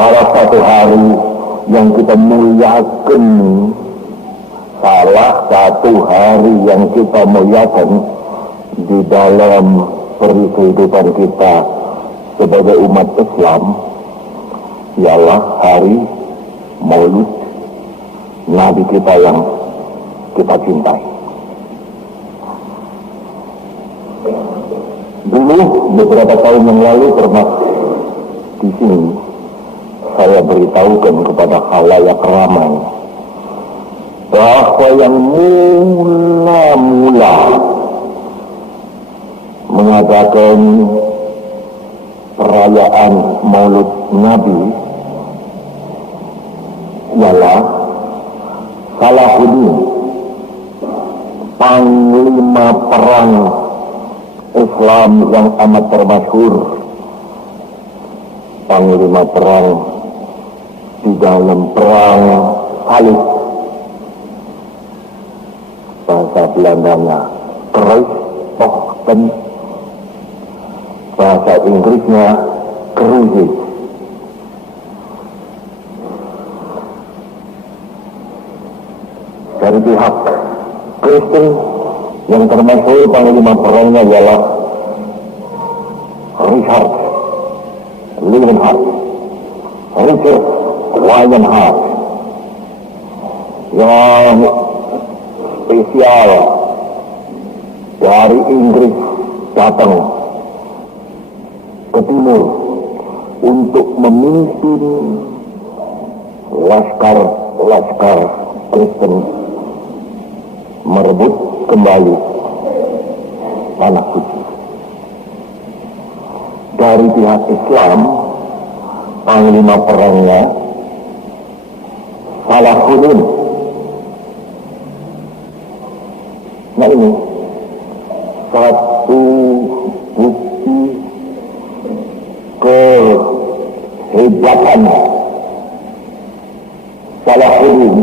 salah satu hari yang kita muliakan, salah satu hari yang kita muliakan di dalam kehidupan kita sebagai umat Islam ialah hari Maulid Nabi kita yang kita cintai. Dulu beberapa tahun yang lalu pernah di sini saya beritahukan kepada khalayak ramai bahwa yang mula-mula mengadakan perayaan Maulid Nabi ialah Salahuddin, panglima perang Islam yang amat termasyhur, panglima perang di dalam perang Salib, bahasa Belandanya Kruistochten, bahasa Inggrisnya Kruisis. Dari pihak Kristen yang termasuk panglima perangnya ialah Richard Lionheart, Richard Lionheart, yang spesial dari Inggris datang ke timur untuk memimpin laskar Kristen merebut kembali tanah suci. Dari pihak Islam, panglima perangnya Salahuddin. Nah, ini satu bukti kehebatan Salahuddin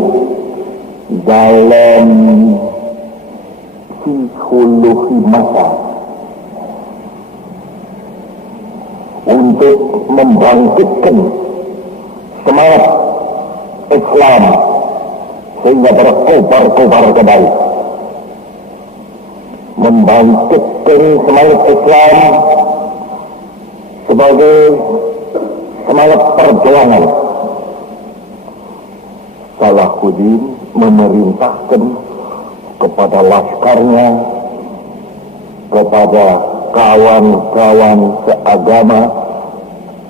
dalam psikologi massa untuk membangkitkan semangat Islam sehingga berkobar-kobar kembali, membangkitkan semangat Islam sebagai semangat perjuangan. Salahuddin memerintahkan kepada laskarnya, kepada kawan-kawan seagama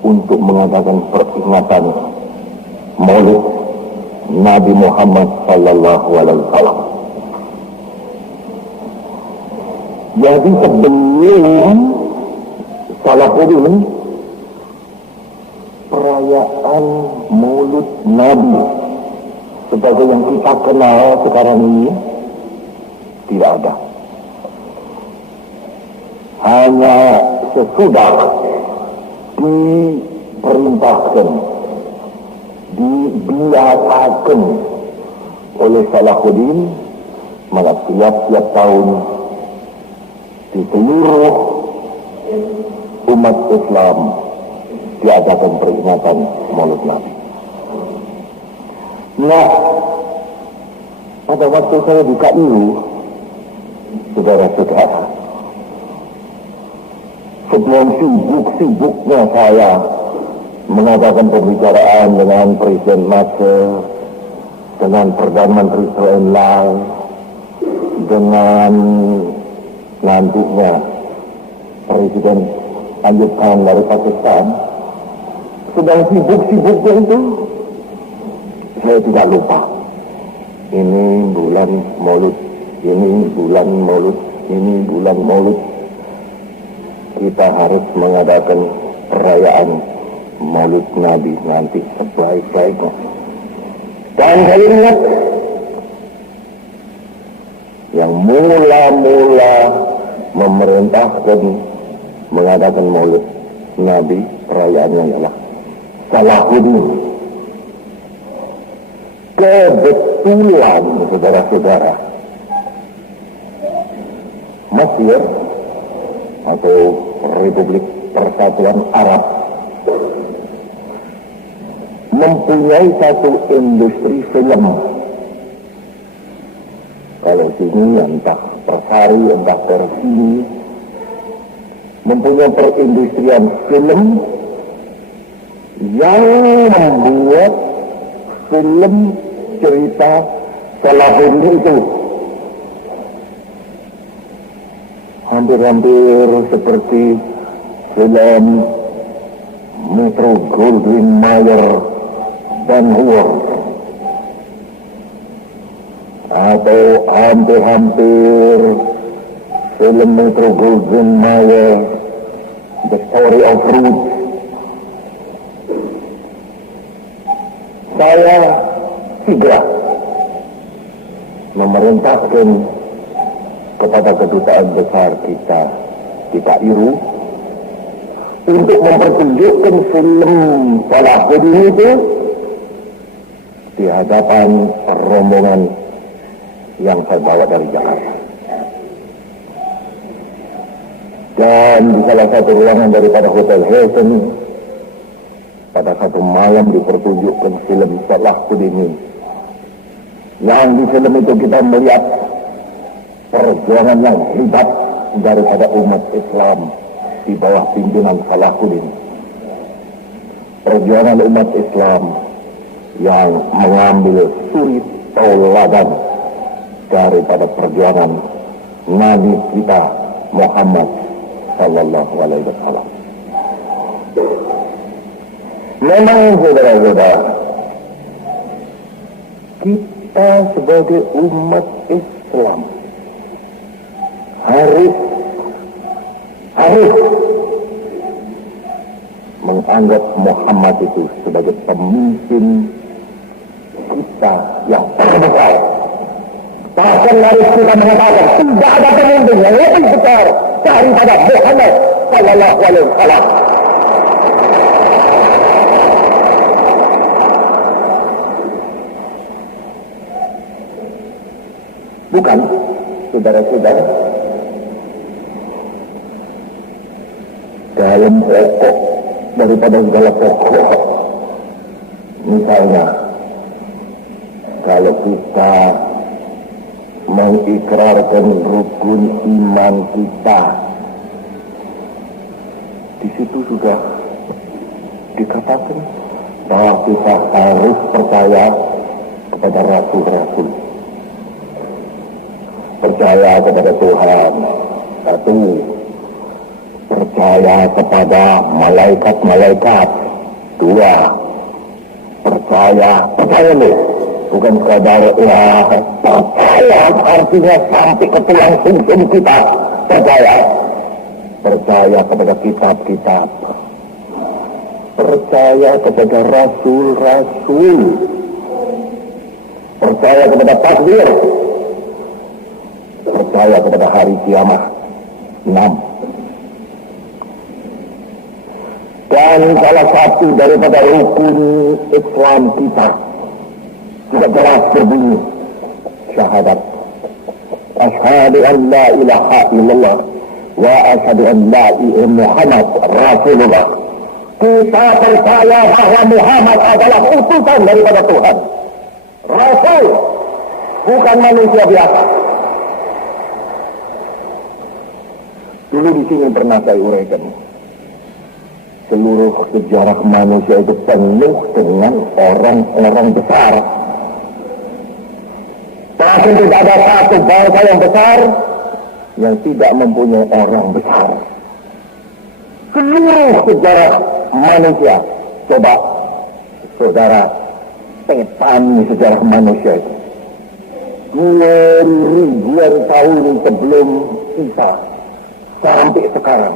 untuk mengadakan peringatan Maulid Nabi Muhammad sallallahu alaihi wasallam. Jadi sebelum Salahuddin, perayaan Maulid Nabi sebagai yang kita kenal sekarang ini tidak ada. Hanya sesudah diperintahkan, dibiasakan oleh Salahuddin, maka tiap-tiap tahun di seluruh umat Islam diadakan peringatan Maulid Nabi. Nah, pada waktu saya di KIU, saudara-saudara, sebelum sibuk-sibuknya saya mengadakan pembicaraan dengan Presiden Macron, dengan Perdana Menteri Israel, dengan nantinya Presiden Ayub Khan dari Pakistan, sedang sibuk-sibuknya itu, saya tidak lupa. Ini bulan Maulid, ini bulan Maulid, ini bulan Maulid. Kita harus mengadakan perayaan Maulid Nabi nanti sebaik-baiknya. Dan saya ingat yang mula-mula memerintahkan mengadakan Maulid Nabi, perayaannya ialah Salahuddin. Kebetulan, saudara-saudara, Mesir atau Republik Persatuan Arab mempunyai satu industri film. Kalau sini entah Persari, entah Persini, mempunyai perindustrian film yang membuat film cerita Salahuddin itu hampir-hampir seperti film Metro Goldwyn Mayer dan Howard, atau hampir-hampir film Metro Goldwyn Mayer The Story of Ruth. Saya segera memerintahkan kepada kedutaan besar kita di Kairu untuk mempertunjukkan film Salahuddin itu di hadapan rombongan yang saya bawa dari Jakarta. Dan di salah satu ruangan daripada Hotel Hilton, pada satu malam dipertunjukkan film Salahuddin ini. Yang di film itu kita melihat perjuangan yang hebat daripada umat Islam di bawah pimpinan Salahuddin. Perjuangan umat Islam yang mengambil suri tauladan daripada perjuangan Nabi kita Muhammad sallallahu alaihi wasallam. Memang saudara-saudara, kita sebagai umat Islam harus menganggap Muhammad itu sebagai pemimpin kita yang terbesar. Bahkan harus kita mengatakan tidak ada pemimpin yang lebih besar daripada Muhammad sallallahu alaihi wasallam. Bukan, saudara-saudara, dalam pokok daripada segala pokok, misalnya kalau kita mengikrarkan rukun iman kita, di situ sudah dikatakan bahwa kita harus percaya kepada rasul-rasul, percaya kepada Tuhan satu, percaya kepada malaikat-malaikat dua, percaya nih, bukan sekadar ya percaya, artinya sampai ke tulang sum-sum kita, percaya kepada kitab-kitab, percaya kepada rasul-rasul, percaya kepada takdir, percaya kepada hari kiamat. 6. Dan salah satu daripada rukun Islam kita juga jelas berbunyi syahadat asyhadu an la ilaha illallah wa asyhadu an la ilaha Muhammad Rasulullah. Kita percaya bahwa Muhammad adalah utusan daripada Tuhan, Rasul, bukan manusia biasa. Dulu di sini pernah saya uraikan, seluruh sejarah manusia itu penuh dengan orang-orang besar. Tapi tidak ada satu bangsa yang besar yang tidak mempunyai orang besar. Seluruh sejarah manusia, coba saudara petani sejarah manusia itu. Ribuan tahun sebelum Isa sampai sekarang,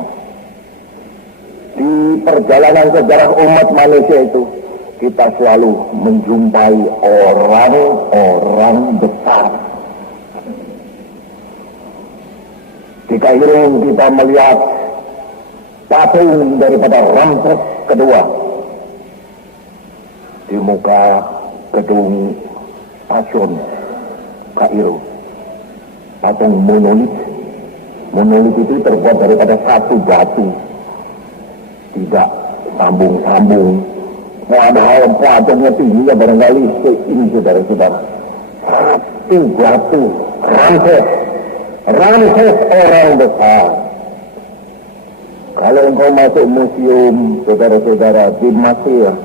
di perjalanan sejarah umat manusia itu, kita selalu menjumpai orang-orang besar. Di Kairo kita melihat patung daripada Ramses kedua di muka gedung stasiun Kairo. Patung monolit. Monolit itu terbuat daripada satu batu, tidak sambung-sambung, Padahal pelajarnya tinggi ya barangkali ini saudara-saudara. Batu, Ramses orang besar. Kalau engkau masuk museum, saudara-saudara, di Mesir,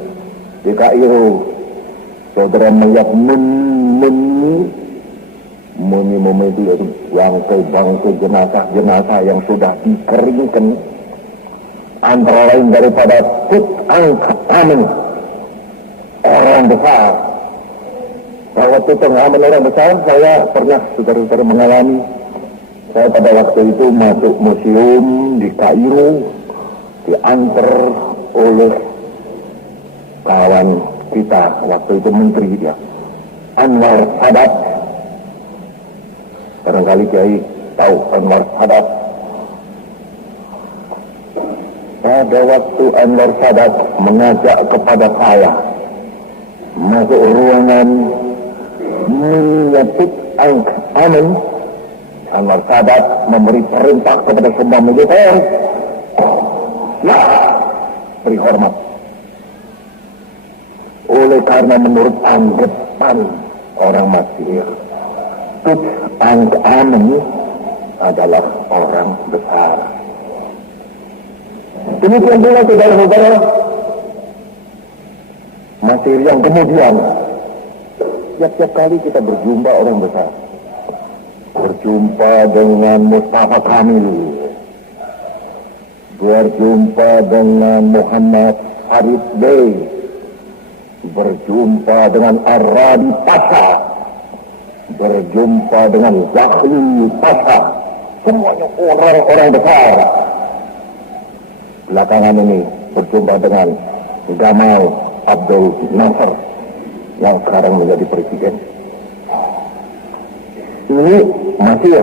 di Kairo, saudara melihat mumi itu bangkai jenazah yang sudah dikeringkan, antara lain daripada Tutankhamun, orang besar. Bahwa Tutankhamun orang besar, saya pernah saudara-saudara mengalami. Saya pada waktu itu masuk museum di Kairo, diantar oleh kawan kita, waktu itu menteri dia, Anwar Sadat. Barangkali Kiai tahu Anwar Sadat. Pada waktu Anwar Sadat mengajak kepada saya masuk ruangan menyebut Tutankhamun, Anwar Sadat memberi perintah kepada semua militer, ya, beri hormat. Oleh karena menurut anggapan orang Mesir, Tutankhamun adalah orang besar. Demikian pula saudara-saudara, Mesir yang kemudian tiap kali kita berjumpa orang besar, berjumpa dengan Mustafa Kamil, berjumpa dengan Muhammad Farid Bey, berjumpa dengan Arabi Pasha, berjumpa dengan Zahli Pasha, semuanya orang-orang besar. Belakangan ini berjumpa dengan Gamal Abdul Nasser yang sekarang menjadi presiden. Ini Mesir.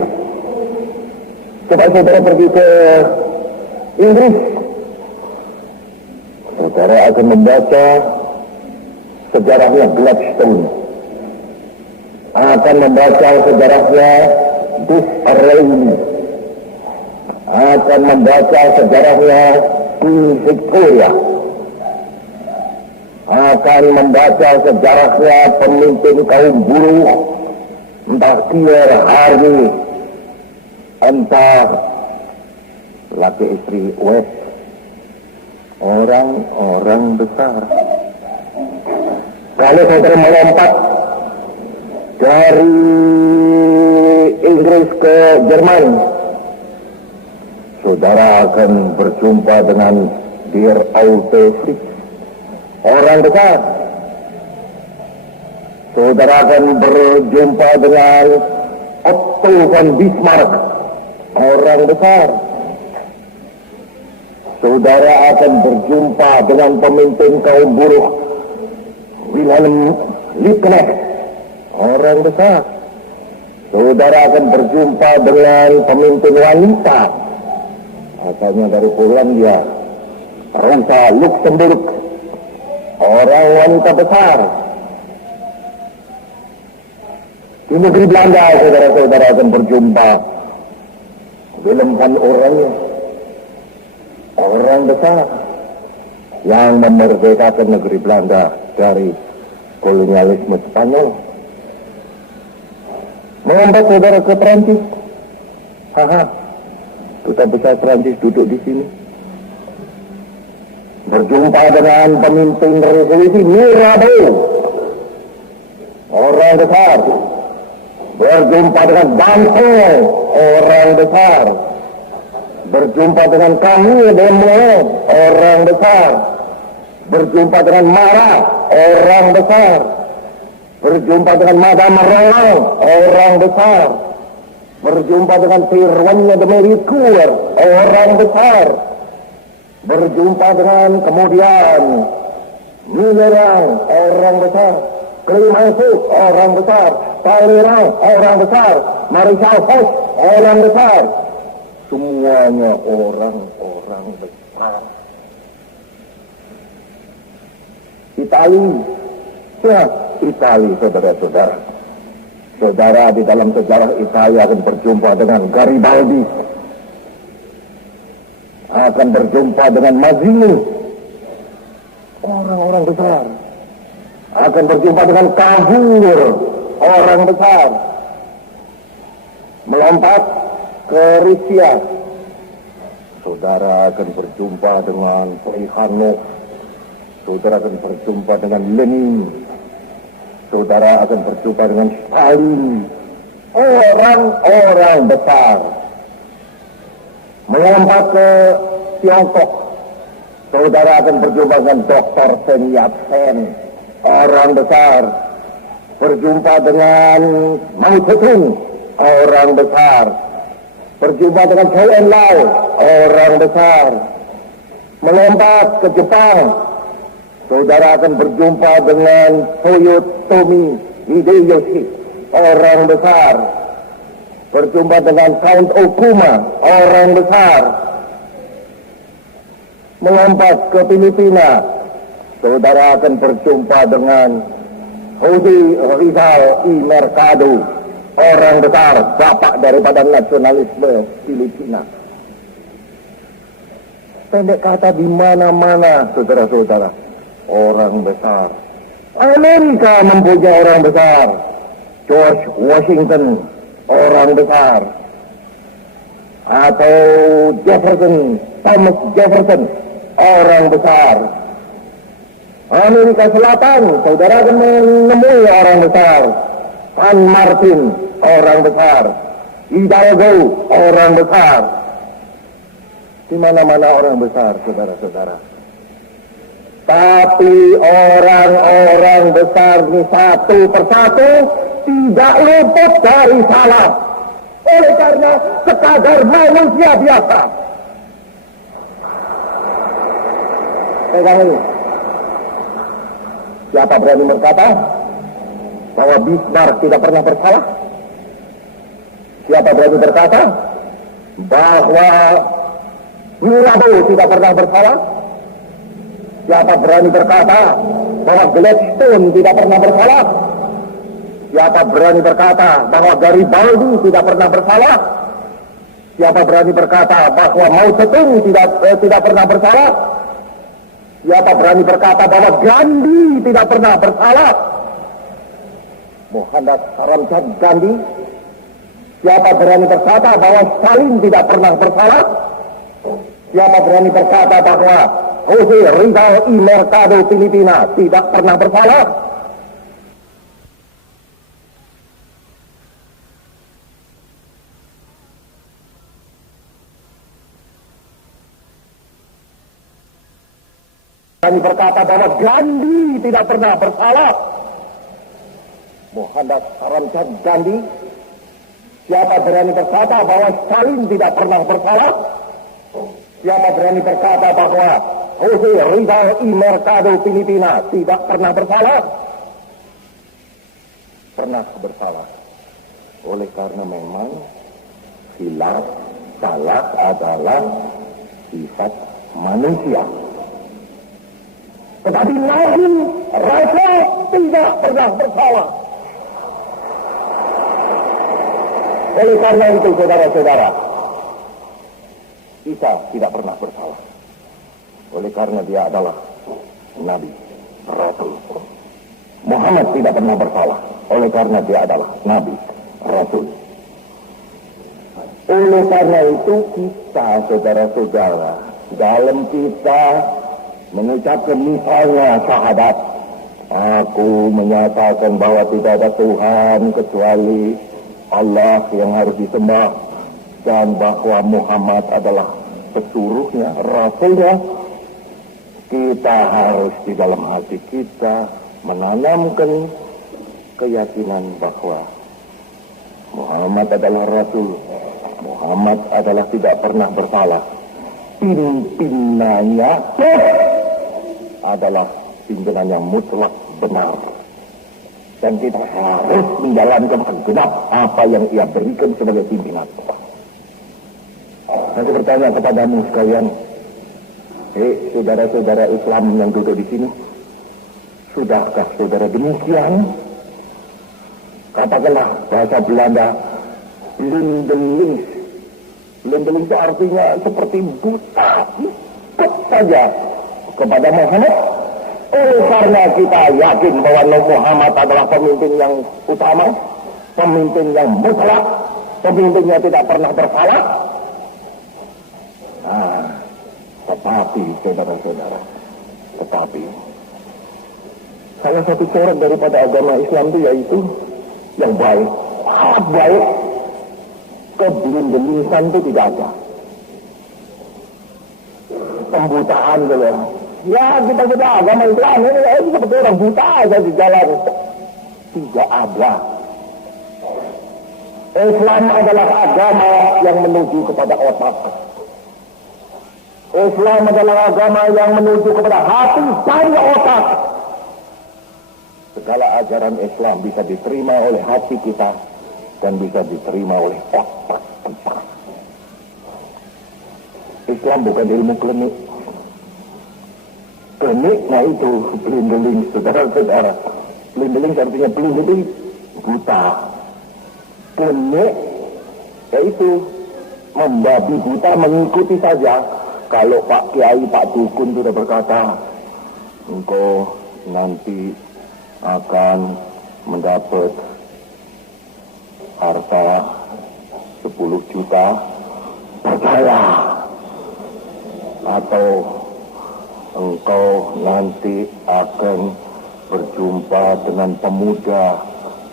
Coba saudara pergi ke Inggris, saudara akan membaca sejarahnya Gladstone, akan membaca sejarahnya Disraeli, akan membaca sejarahnya Queen Victoria, akan membaca sejarahnya pemimpin kaum buruh, entah Pierre Hardy, entah laki istri West, orang-orang besar. Kalau saudara melompat dari Inggris ke Jerman, saudara akan berjumpa dengan Der Alte Fritz, orang besar. Saudara akan berjumpa dengan Otto von Bismarck, orang besar. Saudara akan berjumpa dengan pemimpin kaum buruh Wilhelm Liebknecht, orang besar. Saudara akan berjumpa dengan pemimpin wanita, asalnya dari Polandia, Rosa Luxemburg, orang wanita besar. Di negeri Belanda, saudara-saudara akan berjumpa Willem van Oranje, orang besar yang memerdekakan negeri Belanda dari kolonialisme Spanyol. Menghambat saudara ke Perancis, duta besar Perancis duduk di sini. Berjumpa dengan pemimpin revolusi Mirabeau, orang besar. Berjumpa dengan Danton, orang besar. Berjumpa dengan Camille Desmoulins, orang besar. Berjumpa dengan Marat, orang besar. Berjumpa dengan Madame Roland, orang besar. Berjumpa dengan Firwannya de Méricourt, orang besar. Berjumpa dengan kemudian Mitterrand, orang besar. Clemenceau, orang besar. Talleyrand, orang besar. Marshal Foch, orang besar. Semuanya orang-orang besar. Itali, saudara-saudara. Saudara, di dalam sejarah Italia akan berjumpa dengan Garibaldi, akan berjumpa dengan Mazzini, orang-orang besar. akan berjumpa dengan Kahur, orang besar. Melompat ke Rusia, saudara akan berjumpa dengan Plekhanov. Saudara akan berjumpa dengan Lenin. Saudara akan berjumpa dengan Stalin. Orang-orang besar. Melompat ke Tiongkok, saudara akan berjumpa dengan Dr. Sun Yat-sen, orang besar. Berjumpa dengan Mao Zedong, orang besar. Berjumpa dengan Zhou Enlai, orang besar. Melompat ke Jepang, saudara akan berjumpa dengan Toyotomi Hideyoshi, orang besar. Berjumpa dengan Count Okuma, orang besar. Melompat ke Filipina, saudara akan berjumpa dengan Jose Rizal y Mercado, orang besar, bapak daripada nasionalisme Filipina. Pendek kata, di mana-mana, saudara-saudara, orang besar. Amerika mempunyai orang besar. George Washington, orang besar. Atau Jefferson, Thomas Jefferson, orang besar. Amerika Selatan, saudara akan menemui orang besar. San Martin, orang besar. Hidalgo, orang besar. Di mana-mana orang besar, saudara-saudara. Tapi orang-orang besar ini satu persatu tidak luput dari salah. Oleh karena sekadar manusia biasa. Pegang ini. Siapa berani berkata bahwa Bismarck tidak pernah bersalah? Siapa berani berkata bahwa Mirabeau tidak pernah bersalah? Siapa berani berkata bahwa Gladstone tidak pernah bersalah? Siapa berani berkata bahwa Garibaldi tidak pernah bersalah? Siapa berani berkata bahwa Mao Zedong tidak pernah bersalah? Siapa berani berkata bahwa Gandhi tidak pernah bersalah? Mohandas Karamchand Gandhi. Siapa berani berkata bahwa Stalin tidak pernah bersalah? Siapa berani berkata bahwa Jose Rizal y Mercado Filipina tidak pernah bersalah? Berani berkata bahwa Gandhi tidak pernah bersalah? Mohandas Karamchand Gandhi. Siapa berani berkata bahwa Stalin tidak pernah bersalah? Siapa berani berkata bahwa Jose Rizal y Mercado Filipina tidak pernah bersalah? Pernah bersalah. Oleh karena memang hilaf, salah adalah sifat manusia. Tetapi Nabi Rasul tidak pernah bersalah. Oleh karena itu, saudara-saudara, Isa tidak pernah bersalah. Oleh karena dia adalah Nabi, Rasul. Muhammad tidak pernah bersalah. Oleh karena dia adalah Nabi, Rasul. Oleh karena itu kita, saudara-saudara, dalam kita mengucapkan misalnya syahadat, aku menyatakan bahwa tidak ada Tuhan kecuali Allah yang harus disembah, dan bahwa Muhammad adalah pesuruhnya, rasulnya. Kita harus di dalam hati kita menanamkan keyakinan bahwa Muhammad adalah rasul, Muhammad adalah tidak pernah bersalah, pimpinannya adalah pimpinan yang mutlak benar, dan kita harus menjalankan segenap apa yang ia berikan sebagai pimpinan. Saya bertanya kepadamu sekalian, saudara-saudara Islam yang duduk di sini, sudahkah saudara demikian? Katakanlah bahasa Belanda, blindelings. Blindelings itu artinya seperti buta, ikut saja kepada Muhammad. Karena kita yakin bahwa Nabi Muhammad adalah pemimpin yang utama, pemimpin yang mutlak, pemimpin yang tidak pernah bersalah. Nah, tetapi saudara-saudara, salah satu corak daripada agama Islam itu yaitu yang baik, sangat baik. Kebelindelingan itu tidak ada. Pembutaan dulu. Ya kita sudah agama Islam ini seperti orang buta aja di jalan. Tidak ada. Islam adalah agama yang menuju kepada otak. Islam adalah agama yang menuju kepada hati dan otak. Segala ajaran Islam bisa diterima oleh hati kita dan bisa diterima oleh otak kita. Islam bukan ilmu klinik. Kliniknya itu blindeling, saudara-saudara. Blindeling artinya blind itu buta. Klinik yaitu membabi buta mengikuti saja. Kalau Pak Kiai, Pak Dukun sudah berkata, engkau nanti akan mendapat harta 10 juta, percaya. Atau engkau nanti akan berjumpa dengan pemuda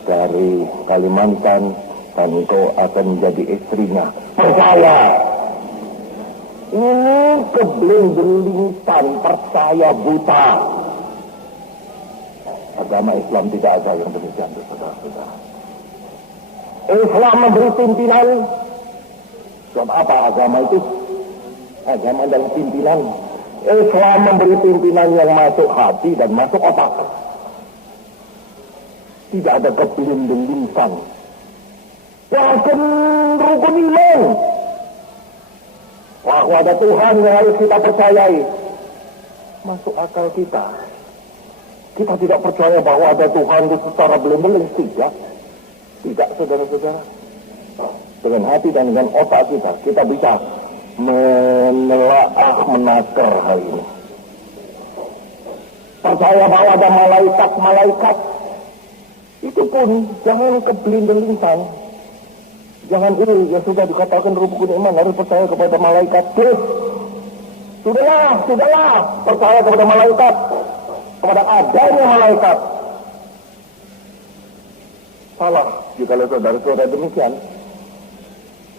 dari Kalimantan dan engkau akan menjadi istrinya, percaya. Ini kebelindelingan, percaya buta. Agama Islam tidak ada yang demikian, saudara-saudara. Islam memberi pimpinan. Sebab apa agama itu? Agama adalah pimpinan. Islam memberi pimpinan yang masuk hati dan masuk otak. Tidak ada kebelindelingan. Walaupun rukun iman. Bahwa ada Tuhan yang harus kita percayai. Masuk akal kita. Kita tidak percaya bahwa ada Tuhan itu secara beling-beling. Tidak, saudara-saudara. Dengan hati dan dengan otak kita bisa menakar hal ini. Percaya bahwa ada malaikat. Itu pun jangan kebeling-belingan. Jangan ya sudah dikatakan rukun iman harus percaya kepada malaikat. Sudahlah, percaya kepada malaikat, kepada adanya malaikat. Salah jika saudara-saudara demikian.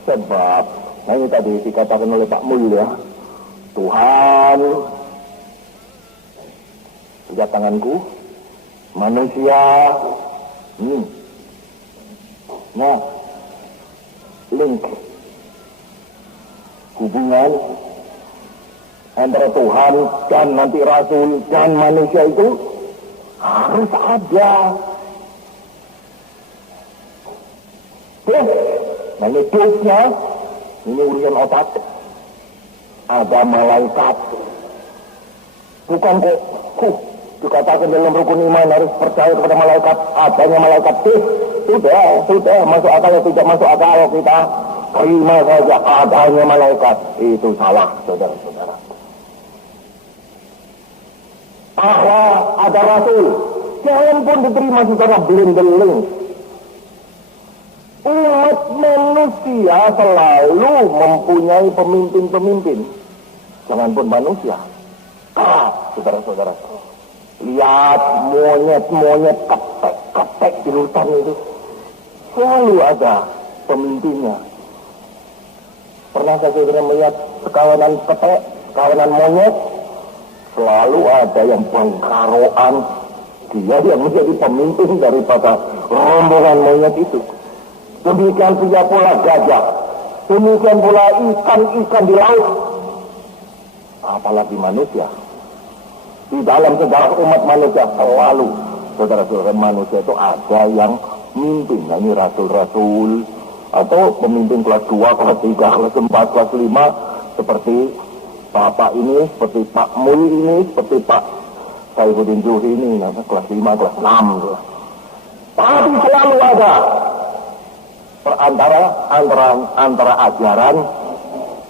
Sebab, ini tadi dikatakan oleh Pak Mulya, Tuhan, lihat tanganku, manusia, nah, link hubungan antara Tuhan dan nanti Rasul dan manusia itu harus ada. Nah ini dosnya, ini urusan otak. Ada malaikat. Bukan kok dikatakan dalam rukun iman harus percaya kepada malaikat, adanya malaikat. Sudah masuk akal atau tidak masuk akal kita terima saja adanya malaikat. Itu salah, saudara-saudara. Bahwa ada Rasul, jangan pun diterima secara beling-beling. Umat manusia selalu mempunyai pemimpin-pemimpin. Jangan pun manusia. Saudara-saudara, lihat monyet-monyet ketek di hutan itu. Selalu ada pemimpinnya. Pernah saya saudara melihat sekawanan ketek, sekawanan monyet, selalu ada yang bangkaroan. Dia yang menjadi pemimpin daripada rombongan monyet itu. Demikian pula gajah. Demikian pula ikan-ikan di laut. Apalagi manusia. Di dalam sejarah umat manusia selalu, saudara-saudara, manusia itu ada yang mimpin. Nah, ini rasul-rasul atau pemimpin kelas 2, kelas 3, kelas 4, kelas 5 seperti Bapak ini, seperti Pak Mul ini, seperti Pak Saifuddin Zuhri ini, kelas 5, kelas 6. Tapi selalu ada antara ajaran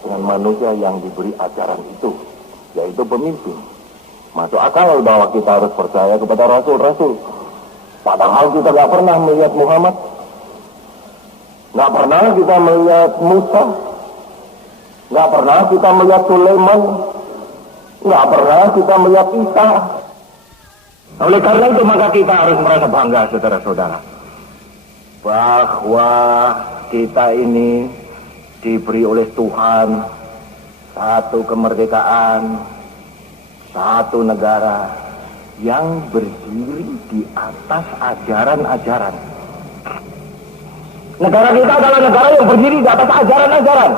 dengan manusia yang diberi ajaran itu, yaitu pemimpin. Masuk akal bahwa kita harus percaya kepada rasul-rasul. Padahal kita nggak pernah melihat Muhammad, nggak pernah kita melihat Musa, nggak pernah kita melihat Sulaiman, nggak pernah kita melihat Isa. Oleh karena itu maka kita harus merasa bangga, saudara-saudara, bahwa kita ini diberi oleh Tuhan satu kemerdekaan, satu negara yang berdiri di atas ajaran-ajaran. Negara kita adalah negara yang berdiri di atas ajaran-ajaran.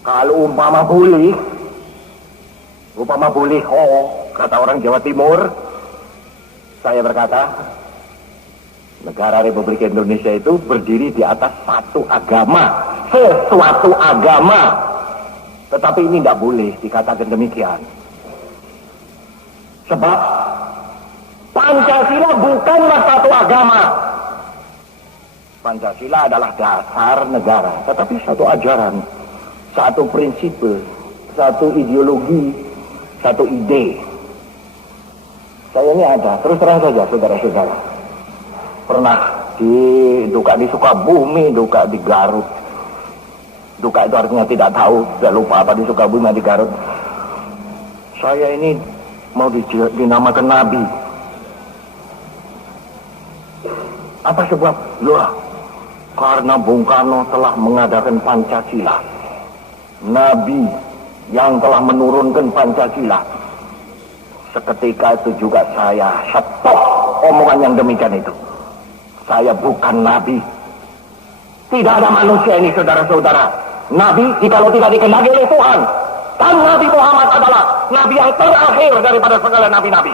Kalau umpama boleh, kata orang Jawa Timur, saya berkata, negara Republik Indonesia itu berdiri di atas satu agama, sesuatu agama. Tetapi ini tidak boleh dikatakan demikian. Sebab Pancasila bukanlah satu agama. Pancasila adalah dasar negara, tetapi satu ajaran, satu prinsip, satu ideologi, satu ide. Saya ini ada, terus terang saja saudara-saudara, pernah duka di Sukabumi, duka di Garut. Duka itu artinya tidak tahu, tidak lupa apa di Sukabumi, di Garut. Saya ini mau dinamakan Nabi. Apa sebab? Loh, karena Bung Karno telah mengadakan Pancasila. Nabi yang telah menurunkan Pancasila. Seketika itu juga saya stop omongan yang demikian itu. Saya bukan Nabi. Tidak ada manusia ini, saudara-saudara. Nabi, jikalau tidak dikehendaki oleh Tuhan, dan Nabi Muhammad adalah Nabi yang terakhir daripada segala nabi-nabi.